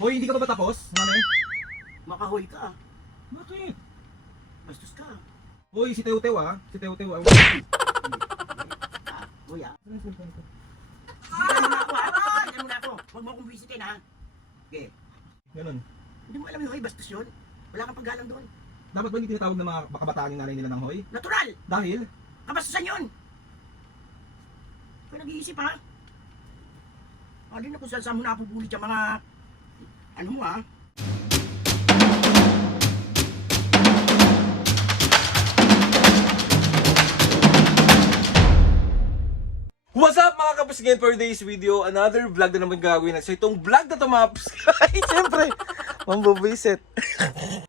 Hoy, hindi ka pa ba tapos? Mami? Makahoy ka. Bakit? Bastos ka. Hoy, si Teo-Teo ah. Si Teo-Teo ah. Hoy ah. Ano yung cellphone ko? Tignan mo na ako ha. Tignan mo na ako. Huwag mo akong visitin ha. Okay. Ganun. Hindi mo alam yung hoy, bastos yun. Wala kang paggalang doon. Dapat ba hindi tinatawag ng mga kabataan yung nanay nila ng hoy? Natural! Dahil? Kabastusan yun! Kaya nag-iisip ha. Alin na kung saan mo napupulit yung mga... Ano mo ha? What's up mga kapis, again for today's video, another vlog na naman gagawin natin. So itong vlog na ito mga kapis, siyempre, mambubisit.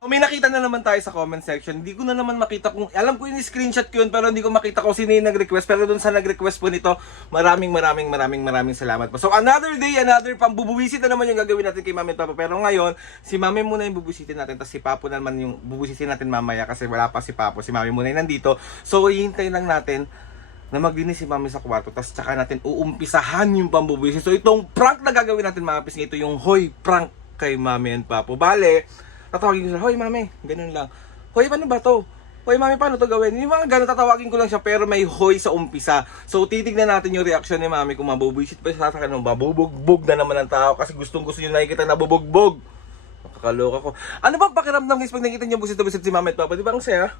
May nakita na naman tayo sa comment section. Hindi ko na naman makita kung, alam ko yung screenshot ko yun, pero hindi ko makita kung sino yung nag-request. Pero dun sa nag-request po nito, maraming salamat po. So another day, another pambubuwisit na naman yung gagawin natin kay Mami at Papa. Pero ngayon, si Mami muna yung bubusitin natin, tapos si Papo naman yung bubusitin natin mamaya kasi wala pa si Papo. Si Mami muna yung nandito. So hihintayin lang natin na maglinis si Mami sa kwarto, tapos tsaka natin uumpisahan yung pambubuwisit. So itong prank na gagawin natin mga kapis, ito yung hoy prank kay Mami and Papo. Bale, tatawagin ko siya, hoy Mami, ganun lang. Hoy, paano ba to? Hoy Mami, paano to gawin? Yung mga ganun, tatawagin ko lang siya, pero may hoy sa umpisa. So titignan natin yung reaction ni Mami kung mabubuwisit pa siya sa akin, mabubugbog na naman ng tao kasi gustong gusto nyo nakikita na bubugbog. Nakakaloka ko. Ano ba pakiramdam guys pag nakita nyo busit-busit si Mami at Papa? Di ba ang saya?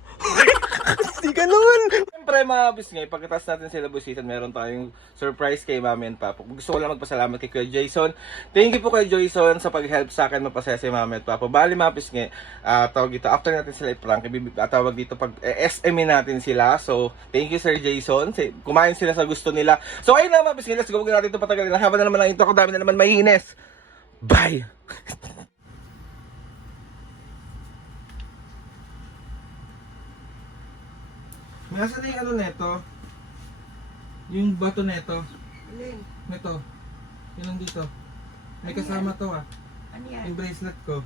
Di ganun! Siyempre mga bis ngayon, pagkatas natin sila busitan, meron tayong surprise kay Mami and Papa. Gusto ko lang magpasalamat kay Kuya Jason. Thank you po kay Jason sa pag-help sa akin mapasaya si Mami at Papa. Bali mga bis ngayon, tawag dito, after natin sila i-prank, tawag dito pag SM-in natin sila. So, thank you Sir Jason. Kumain sila sa gusto nila. So, ayun na mga bis ngayon, let's go. Huwag natin ito patagalin. Haba na naman lang ito, ako dami na naman mahihinis. Bye! Nasaan na yung ano neto? Yung bato neto? Alin? Neto. Yun lang dito. May Ano kasama to ah. Ano yan? Yung bracelet ko.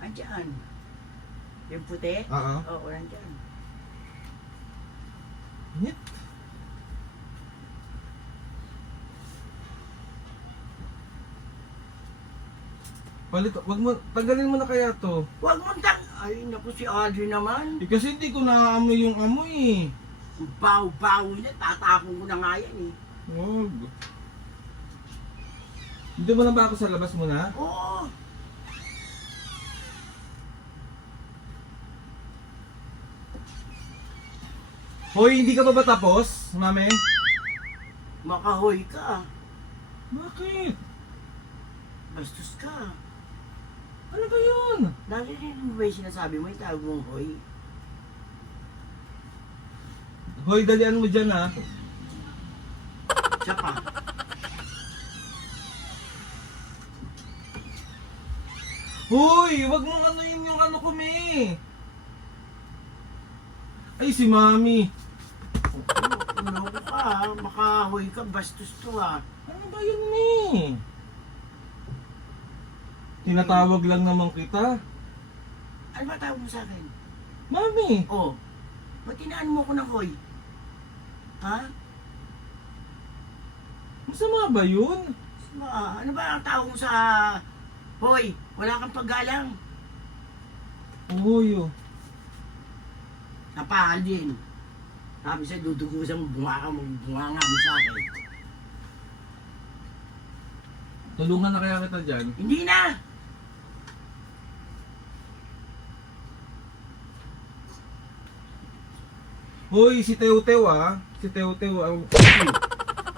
Andyan. Yung puti? Oo. Oo, andyan. Nyet. Palit, wag mo, tagalin mo na kaya to. Huwag mong Ay, naku si Audrey naman. Eh, kasi hindi ko naaamoy yung amoy eh. Baw-baw niya. Tatapon ko na nga yan eh. Wag. Hindi mo na ba ako sa labas muna? Oo. Hoy, hindi ka pa ba tapos, Mami? Makahoy ka. Bakit? Bastos ka. Ano ba yun? Narinig mo ba yung sinasabi mo yung tawag mong hoy? Hoy, dalian mo dyan ah. Siya pa. Hoy, wag mong ano yun yung ano ko, me. Ay, si Mami. Ano ka? Makahoy ka. Bastos to ah. Ano ba yun, me? Tinatawag lang naman kita. Ano ba tawag mo sa akin? Mami. Oh. Ba't tinaan mo ko ng hoy? Ha? Masama ba yun? Ano ba ang tawag mo sa hoy? Wala kang paggalang. Uy, oh. Napahan din. Sabi sa'yo, dudugusan mo, bunga ka, magbunga nga mo sa akin. Tulungan na kaya kita dyan. Hindi na! Hoy, si Teo-Teo ah. Si Teo-Teo ah.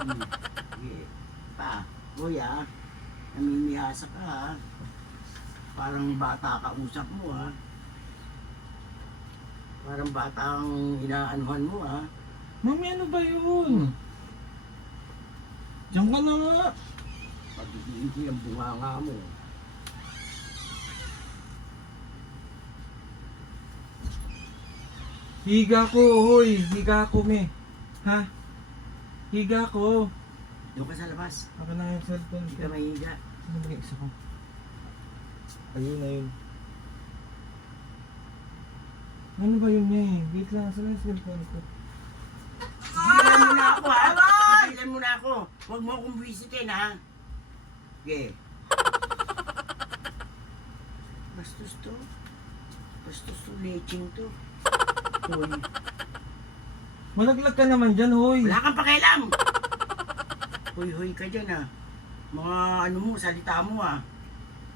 Sige. Pa, hoy ah. Namimihasa ka ha. Parang bata ka usap mo ha. Parang bata ang inaanuhan mo ha. Mami, ano ba yun? Diyan ka na nga. Pagdidiin ko yung bunganga mo. Higa ko, hoy. Higa ko, me. Ha? Higa ko. Doon ka sa labas. Ako na yung cellphone Hindi ko. ka mahiga. Ano ba yung isa ko? Ayun na yun. Ano ba yun, me? Wait lang, saan yung cellphone ko? Sigilan mo na ako ha. Sigilan mo na ako. Huwag mo akong visitin ha. Okay. Bastos to. Bastos to, leching to. Hoy. Malaglag ka naman dyan, hoy. Wala kang pakialam. Hoy ka dyan ah. Mga ano mo, salita mo ah.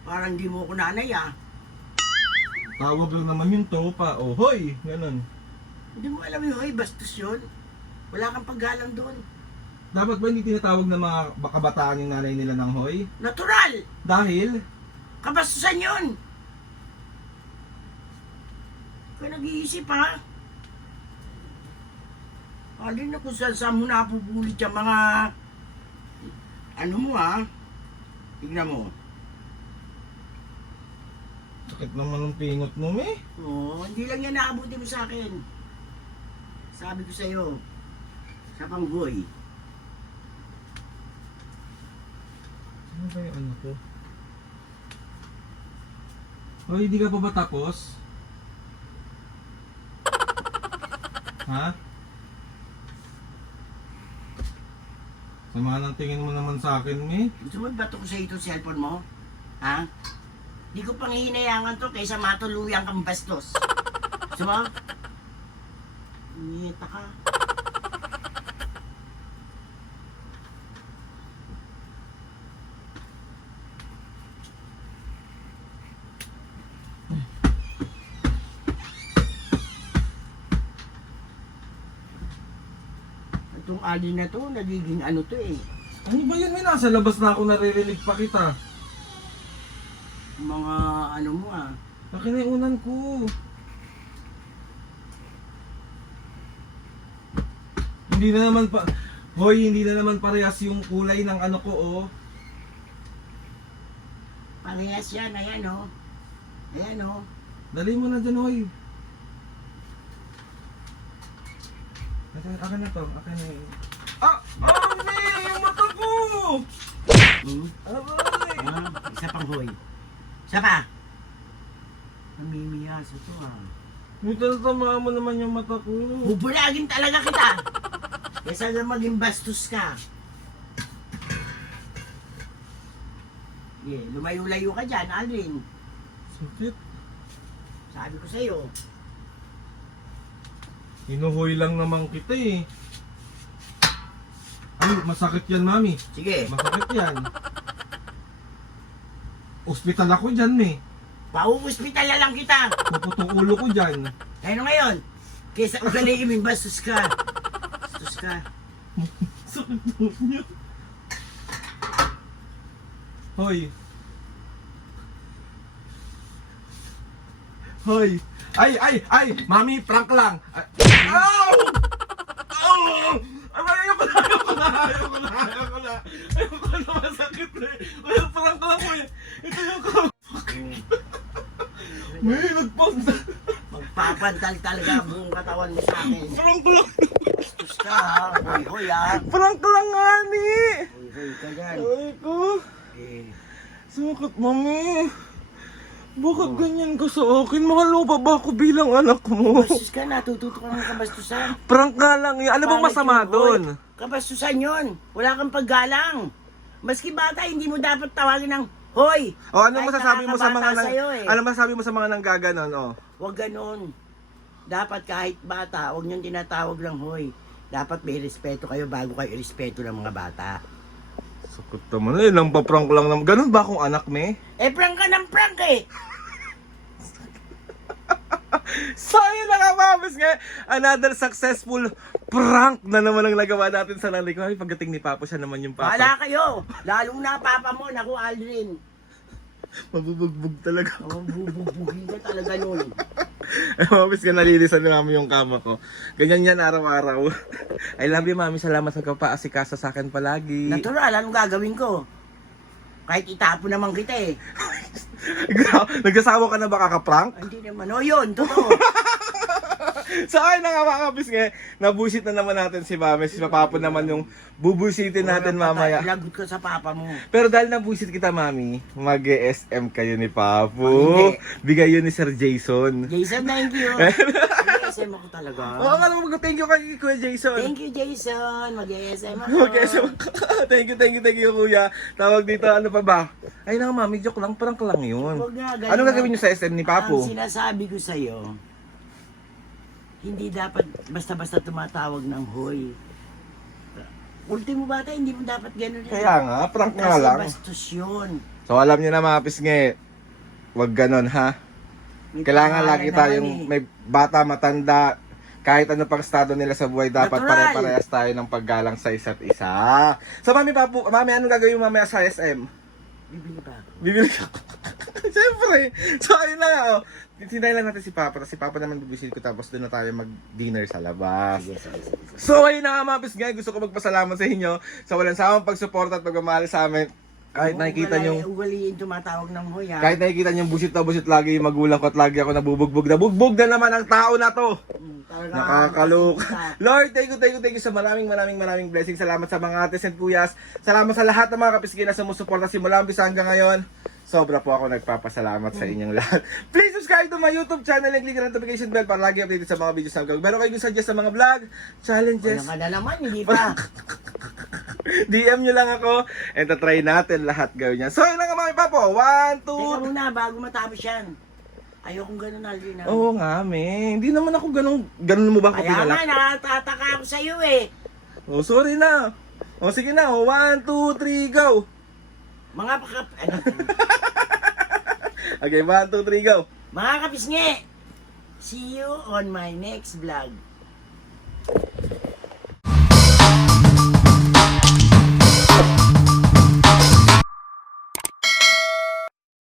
Parang di mo ako nanay ah. Tawag lang naman yung tropa. Oh, hoy! Ganon. Hindi mo alam yung hoy, bastos yun. Wala kang paggalang doon. Dapat ba hindi tinatawag ng mga kabataan yung nanay nila ng hoy? Natural! Dahil? Kabastusan yun! Kaya nag-iisip ha? Alin na kung saan mo napupulit yung mga... Ano mo ha? Tignan mo. Sakit naman ng pingot mo, me. Oo, hindi lang yan naabuti mo sa akin. Sabi ko sa'yo, sa panggoy. Ano ba yung ano ko? Hoy, hindi ka pa ba tapos? Ha? Sama ng tingin mo naman sa akin, me. Gusto mo bato ko sa'yo itong cellphone mo? Ha? Di ko pang hihinayangan to kaysa matuluyan kang bastos. Gusto mo? Niyeta ka. Itong ali na to, nagiging ano to eh. Ano ba yun, me? Nasa labas na ako naririnig pa kita. Mga ano mo ah. Akin na yung unan ko. Hindi na naman pa... Hoy, hindi na naman parehas yung kulay ng ano ko, oh. Parehas yan, ayan o. Ayan o. Dali mo na dyan, hoy. Akin na to, akin na yun. Ah! Ah, me! Yung mata ko! Hmm? Aray! Isa pang hoy. Isa pa. Namimiyasa to ah. May tatama mo naman yung mata ko. Bubulagin talaga kita. Kesa na maging bastos ka. Lumayo-layo ka dyan, Aldrin. Sakit. Sabi ko sa'yo. Hinuhoy lang naman kita eh. Ay, masakit yan, mami. Sige, Masakit yan. Ospital ako dyan, me. pauhospital na lang kita. Puputong ulo ko dyan. Ano ngayon? Kesa ugaliin mo yung bastos ka. Bastos ka. Sakit mo niya. Hoy. Hoy. Ay! Mami, prank lang. Ow! Ow! Ayoko na. Masakit na eh. Ay, prank lang mo eh. Ito yung ko. May nagpanda. Magpapantal talaga buong katawan mo sa akin. Prank lang. Bastos ka ha. Hoy ha. Prank lang nga ni. Hoy ka dyan. Ay ko. Eh. Sakit, mami. Bakit ganyan ka sa akin? Mahal mo pa ba ako bilang anak mo? Bastos ka, natututo ka ng kabastusan. Prank nga lang yun. Ano bang Pangit masama yun, doon? hoy. Kabastusan yun. Wala kang paggalang. Maski bata, hindi mo dapat tawagin ng hoy. O ano Kahit masasabi mo sa mga nakakabata sa'yo, eh. ano masasabi mo sa mga nanggaganon, oh? Huwag ganun. Dapat kahit bata, huwag niyong tinatawag lang hoy. Dapat may respeto kayo bago kayo respeto ng mga bata. Sakot naman eh, lang pa-prank lang naman. Ganun ba akong anak, me? Eh, prank ka ng prank eh. So yun na nga, mamis nga. Another successful prank na naman ang nagawa natin sa nanay ko. Ay, pagdating ni Papa, siya naman yung Papa. Bahala kayo. Lalong na papa mo, naku Aldrin. Mabubugbog talaga. Bubugin ka talaga nun. Ay, mamis nga, nalilisan na namin yung kama ko. Ganyan yan araw-araw. I love you, mami. Salamat sa kapaasikaso sa akin palagi. Natural, anong gagawin ko? Kahit itapo naman kita eh. Nagsasawa ka na ba kakaprank? Hindi naman. O yun, totoo. So ayun na nga mga kapisngi, nabusit na naman natin si Mami. Si Papo naman yung bubusitin natin mamaya. Lagot ka sa papa mo. Pero dahil nabusit kita, Mami, mag-SM kayo ni Papo. Hindi. Bigay yun ni Sir Jason. Jason, thank you. Mag-SM ako talaga. Oo nga naman, thank you kay Kuya Jason. Thank you, Jason. Mag-SM ako. Mag-SM thank you, Kuya. Tawag dito, ano pa ba? Ay na Mami, joke lang, prank lang yun. Huwag nga, ganun Ano na. gagawin nyo sa SM ni Papo? Ang sinasabi ko sa'yo, hindi dapat basta-basta tumatawag ng hoy. Ultimo bata, hindi mo dapat ganun. Kaya nga, prank nga Kasi lang. bastos yun. So alam niyo na mga pisngi, wag ganon ha. May Kailangan pangalan lagi naman tayong eh. may bata, matanda, kahit ano pang estado nila sa buhay, dapat Natural. pare-parehas tayo ng paggalang sa isa't isa. So Mami Papo, Mami, anong gagawin mo mamaya sa SM? Bibili ba ako? Bibili ka. Siyempre. So ayun na nga, oh. Tinay lang natin si Papa, tapos si Papa naman bibisit ko, tapos doon na tayo mag-dinner sa labas. Sige, sige, sige. So ayun na nga mga pisngay, gusto ko magpasalamat sa inyo sa walang sawang pagsuporta at pagmamahal sa amin. Kahit nakikita nyo, Ugaliin tumatawag ng hoy ha. kahit nakikita nyo busit na busit lagi yung magulang ko at lagi ako nabubugbog. Nabugbog na naman ang tao na to. Talaga, Nakakaloka. makikita. Lord, thank you sa maraming blessings. Salamat sa mga ates and kuyas. Salamat sa lahat ng mga kapisgin na sumusuporta simula umpisa hanggang ngayon. Sobra po ako nagpapasalamat sa inyong lahat. Please subscribe to my YouTube channel and click ang notification bell para lagi updated sa mga videos na gagawin. Meron kayo suggest sa mga vlog, challenges, Ano ka na naman, hindi pa. DM nyo lang ako and try natin lahat gawin yan. So yun lang nga mga Papo. 1, 2, Teka muna, bago matapos yan. Ayokong ganun, Alvin. ha? Oo nga, me. Hindi naman ako ganun mo ba ako Kaya nga, pinalak? nakatataka ako sa'yo eh. Oh, sorry na. Oh, sige na. 1, 2, 3, go. Mga pakap... Ano? Okay, 1, 2, 3, go. Mga kapisngi, see you on my next vlog.